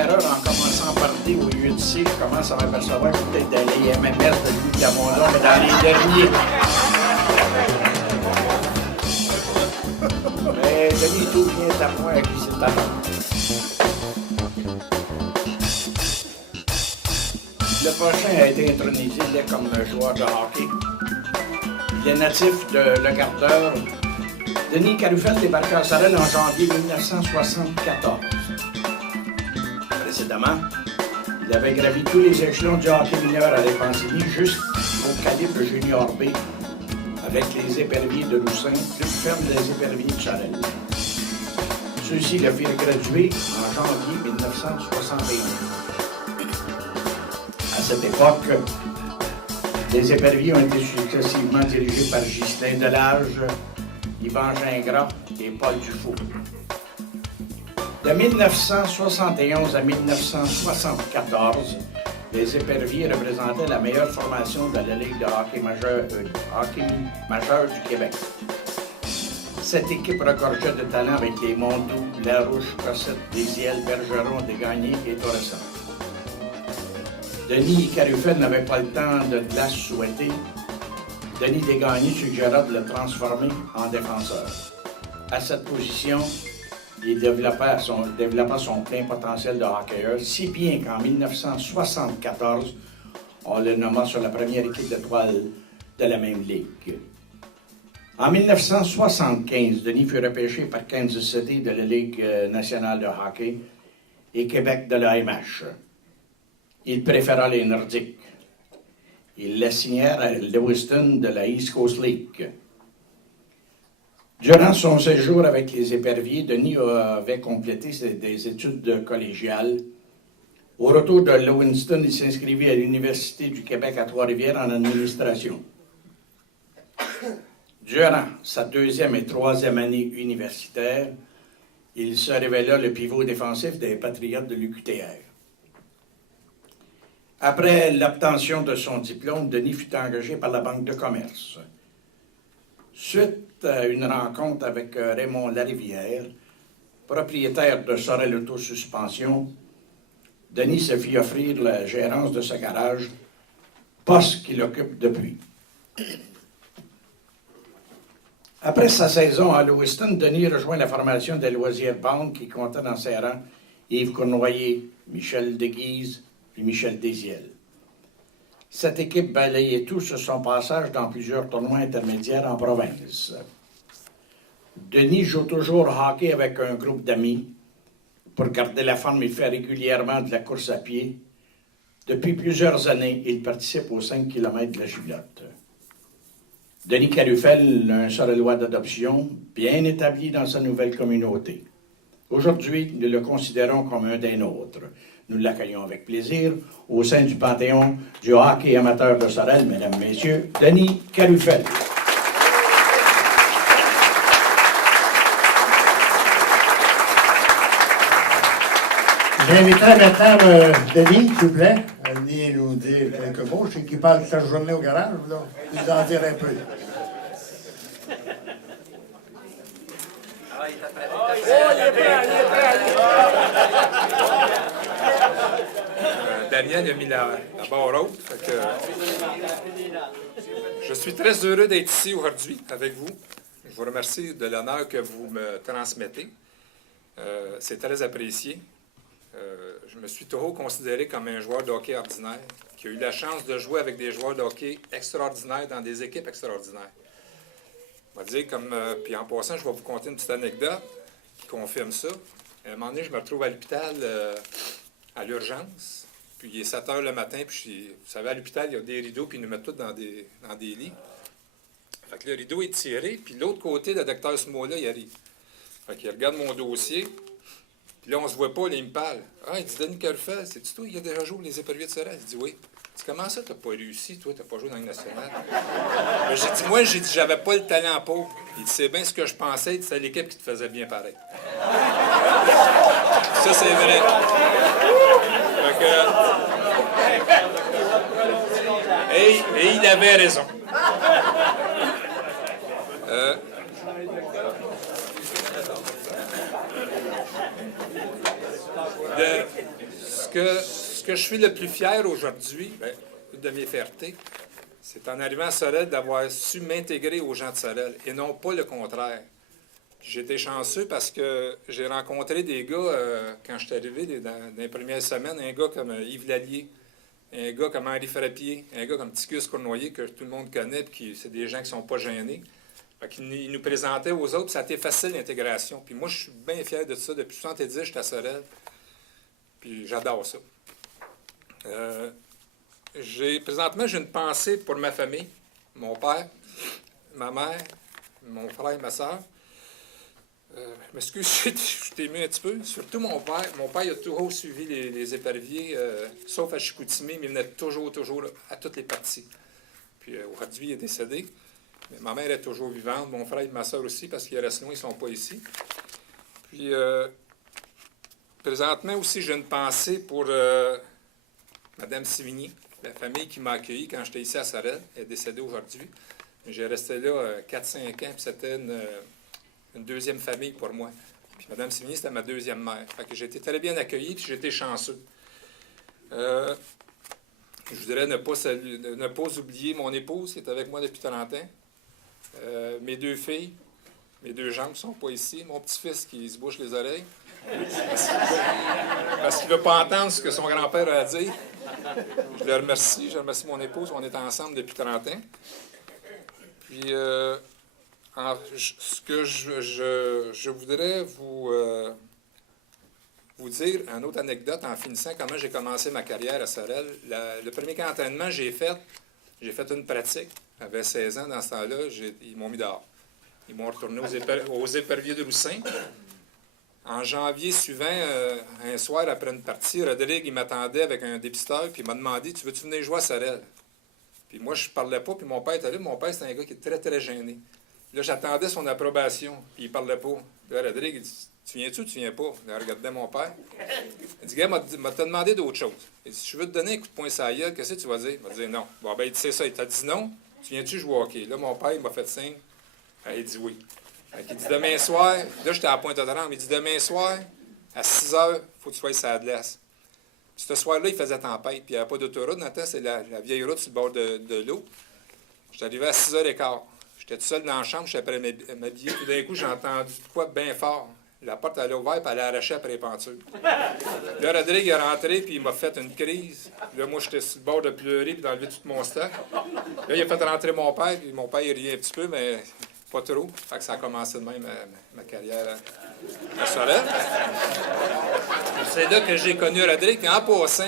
erreur en commençant par D au lieu de C. Je commence à m'apercevoir que je suis peut-être dans les MMS de Louis Gamondon, mais dans les derniers. Mais Denis, tout vient à moi avec ses talents. Le prochain a été intronisé comme joueur de hockey. Il est natif de Le Gardeur. Denis Carufel débarque à Sorel en janvier 1974. Précédemment, il avait gravi tous les échelons du hockey mineur à l'Épansigny jusqu'au calibre junior B avec les éperviers de Loussin, plus ferme des éperviers de Sorel. Ceux-ci le firent graduer en janvier 1961. À cette époque, les éperviers ont été successivement dirigés par Ghislain Delage, Yvan Gingras et Paul Dufault. De 1971 à 1974, les éperviers représentaient la meilleure formation de la Ligue de hockey majeur du Québec. Cette équipe regorgeait de talents avec les Mondoux, Larouche, Cossette, Désiel, Bergeron, Desgagnés et Torresson. Denis Carufel n'avait pas le temps de glace souhaité. Denis Desgagnés suggéra de le transformer en défenseur. À cette position, il développa son plein potentiel de hockeyeur, si bien qu'en 1974, on le nomma sur la première équipe d'étoiles de la même ligue. En 1975, Denis fut repêché par Kansas City de la Ligue nationale de hockey et Québec de l'AMH. Il préféra les Nordiques. Il les signèrent à Lewiston de la East Coast League. Durant son séjour avec les éperviers, Denis avait complété des études collégiales. Au retour de Lewiston, il s'inscrivit à l'Université du Québec à Trois-Rivières en administration. Durant sa deuxième et troisième année universitaire, il se révéla le pivot défensif des Patriotes de l'UQTR. Après l'obtention de son diplôme, Denis fut engagé par la Banque de commerce. Suite à une rencontre avec Raymond Larivière, propriétaire de Sorel Autosuspension, Denis se fit offrir la gérance de ce garage, poste qu'il occupe depuis. Après sa saison à Lewiston, Denis rejoint la formation des Loisirs Banque qui comptait dans ses rangs Yves Cournoyer, Michel Deguise et Michel Désiel. Cette équipe balayait tout sur son passage dans plusieurs tournois intermédiaires en province. Denis joue toujours au hockey avec un groupe d'amis. Pour garder la forme, il fait régulièrement de la course à pied. Depuis plusieurs années, il participe aux 5 km de la Giblotte. Denis Carufel, un Sorellois d'adoption, bien établi dans sa nouvelle communauté. Aujourd'hui, nous le considérons comme un des nôtres. Nous l'accueillons avec plaisir au sein du Panthéon du hockey amateur de Sorel, mesdames, messieurs, Denis Carufel. J'inviterai maintenant Denis, s'il vous plaît, à venir nous dire quelques mots. Je sais qu'il parle toute la journée au garage, là. Il nous en dire un peu. Daniel a mis la barre haute. Je suis très heureux d'être ici aujourd'hui avec vous. Je vous remercie de l'honneur que vous me transmettez. C'est très apprécié. Je me suis toujours considéré comme un joueur de hockey ordinaire qui a eu la chance de jouer avec des joueurs de hockey extraordinaires dans des équipes extraordinaires. On va dire puis en passant, je vais vous conter une petite anecdote qui confirme ça. À un moment donné, je me retrouve à l'hôpital à l'urgence. Puis il est 7 heures le matin, puis vous savez, à l'hôpital, il y a des rideaux, puis ils nous mettent tous dans des lits. Fait que le rideau est tiré, puis de l'autre côté, le docteur Smola, il arrive. Fait qu'il regarde mon dossier, puis là, on se voit pas, là, il me parle. Ah, il dit, Denis Carufel, c'est-tu toi, il y a déjà joué les éperviers de Sorel? Il dit, oui. Il dit, comment ça, t'as pas réussi, toi, t'as pas joué dans le national? Ben, j'ai dit, j'avais pas le talent pour. Il dit, c'est bien ce que je pensais, c'était l'équipe qui te faisait bien pareil. Ça, c'est vrai. Fait que, et il avait raison. Ce que je suis le plus fier aujourd'hui, une de mes fiertés, c'est en arrivant à Sorel d'avoir su m'intégrer aux gens de Sorel et non pas le contraire. J'ai été chanceux parce que j'ai rencontré des gars, quand je suis arrivé dans les premières semaines, un gars comme Yves Lallier, un gars comme Henri Frappier, un gars comme Ticus Cournoyer, que tout le monde connaît, puis c'est des gens qui ne sont pas gênés. Ils nous présentaient aux autres, puis ça a été facile l'intégration. Puis moi, je suis bien fier de ça. Depuis 70, je suis à Sorel, puis j'adore ça. Présentement, j'ai une pensée pour ma famille, mon père, ma mère, mon frère et ma soeur. Je m'excuse, je t'ai mis un petit peu. Surtout mon père. Mon père, il a toujours suivi les éperviers, sauf à Chicoutimi, mais il venait toujours à toutes les parties. Puis aujourd'hui, il est décédé. Mais ma mère est toujours vivante, mon frère et ma soeur aussi, parce qu'ils restent loin, ils ne sont pas ici. Puis, présentement aussi, j'ai une pensée pour Mme Sivigny, la famille qui m'a accueilli quand j'étais ici à Sorel. Elle est décédée aujourd'hui. J'ai resté là 4-5 ans, puis c'était une deuxième famille pour moi. Puis Mme Sivigny, c'était ma deuxième mère. Fait que j'ai été très bien accueilli, puis j'ai été chanceux. Je voudrais ne pas oublier mon épouse qui est avec moi depuis 30 ans. Mes deux filles, mes deux jambes ne sont pas ici. Mon petit-fils qui se bouche les oreilles. Parce qu'il ne veut pas entendre ce que son grand-père a à dire. Je le remercie. Je remercie mon épouse. On est ensemble depuis 30 ans. Puis, ce que je voudrais vous dire, une autre anecdote en finissant, comment j'ai commencé ma carrière à Sorel. Le premier camp d'entraînement, j'ai fait une pratique. J'avais 16 ans dans ce temps-là. Ils m'ont mis dehors. Ils m'ont retourné aux éperviers de Roussin. En janvier suivant, un soir après une partie, Rodrigue, il m'attendait avec un dépisteur, puis il m'a demandé « Tu veux-tu venir jouer à Sorel? » Puis moi, je ne parlais pas, puis mon père était là. Mon père, c'est un gars qui est très, très gêné. Là, j'attendais son approbation, puis il ne parlait pas. Puis là, Rodrigue, il dit « Tu viens-tu ou tu viens pas? » Il regardait mon père. Il dit « Gars, m'a te demandé d'autre chose. » Il dit « Je veux te donner un coup de poing sur la gueule, qu'est-ce que tu vas dire? » Il m'a dit « Non. » Bon, ben, il dit « C'est ça. » Il t'a dit non. Tu viens-tu jouer au hockey? Là, mon père, il m'a fait signe. Il dit oui. Il dit demain soir, là, j'étais à Pointe-aux-Trembles, il dit demain soir, à 6 heures, il faut que tu sois sur la glace. Puis ce soir-là, il faisait tempête, puis il n'y avait pas d'autoroute. Dans le temps, c'est la vieille route sur le bord de l'eau. J'étais arrivé à 6h15. J'étais tout seul dans la chambre, j'étais prêt à m'habiller. Tout d'un coup, j'ai entendu de quoi bien fort. La porte allait ouverte, puis elle a arraché après les pentures. Là, Rodrigue est rentré, puis il m'a fait une crise. Là, moi, j'étais sur le bord de pleurer, puis d'enlever tout mon stock. Là, il a fait rentrer mon père, puis mon père, il riait un petit peu, mais pas trop. Fait que ça a commencé de même ma carrière à Sorel. C'est là que j'ai connu Rodrigue. Puis en passant,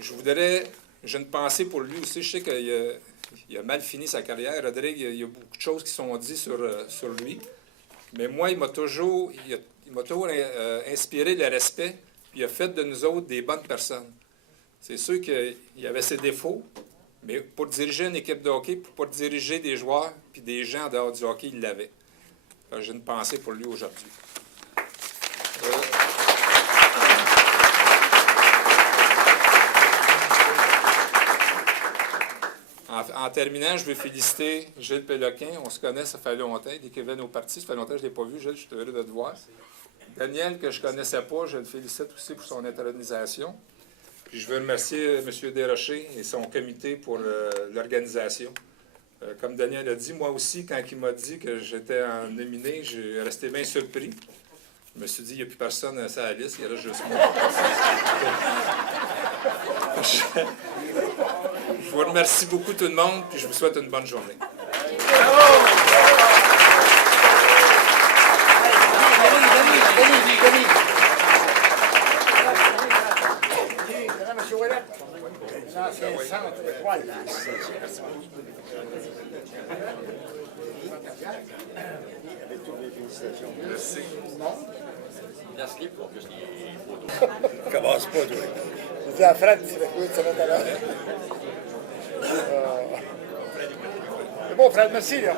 j'ai une pensée pour lui aussi. Je sais qu'il a mal fini sa carrière. Rodrigue, il y a beaucoup de choses qui sont dites sur lui. Mais moi, il m'a toujours inspiré le respect, puis il a fait de nous autres des bonnes personnes. C'est sûr qu'il y avait ses défauts, mais pour diriger une équipe de hockey, pour diriger des joueurs, puis des gens en dehors du hockey, il l'avait. J'ai une pensée pour lui aujourd'hui. En terminant, je veux féliciter Gilles Péloquin. On se connaît, ça fait longtemps. Dès qu'il vient au parti, ça fait longtemps que je ne l'ai pas vu. Gilles, je suis heureux de te voir. Daniel, que je ne connaissais pas, je le félicite aussi pour son intronisation. Puis je veux remercier M. Desrochers et son comité pour l'organisation. Comme Daniel a dit, moi aussi, quand il m'a dit que j'étais en nominé, j'ai resté bien surpris. Je me suis dit, il n'y a plus personne sur la liste, il reste juste moi. Je vous remercie beaucoup tout le monde, puis je vous souhaite une bonne journée. Merci. Merci pour que je les Commence pas, toi. Je dis à Fred, tu vas mettre à l'heure. C'est bon, Fred, merci, là.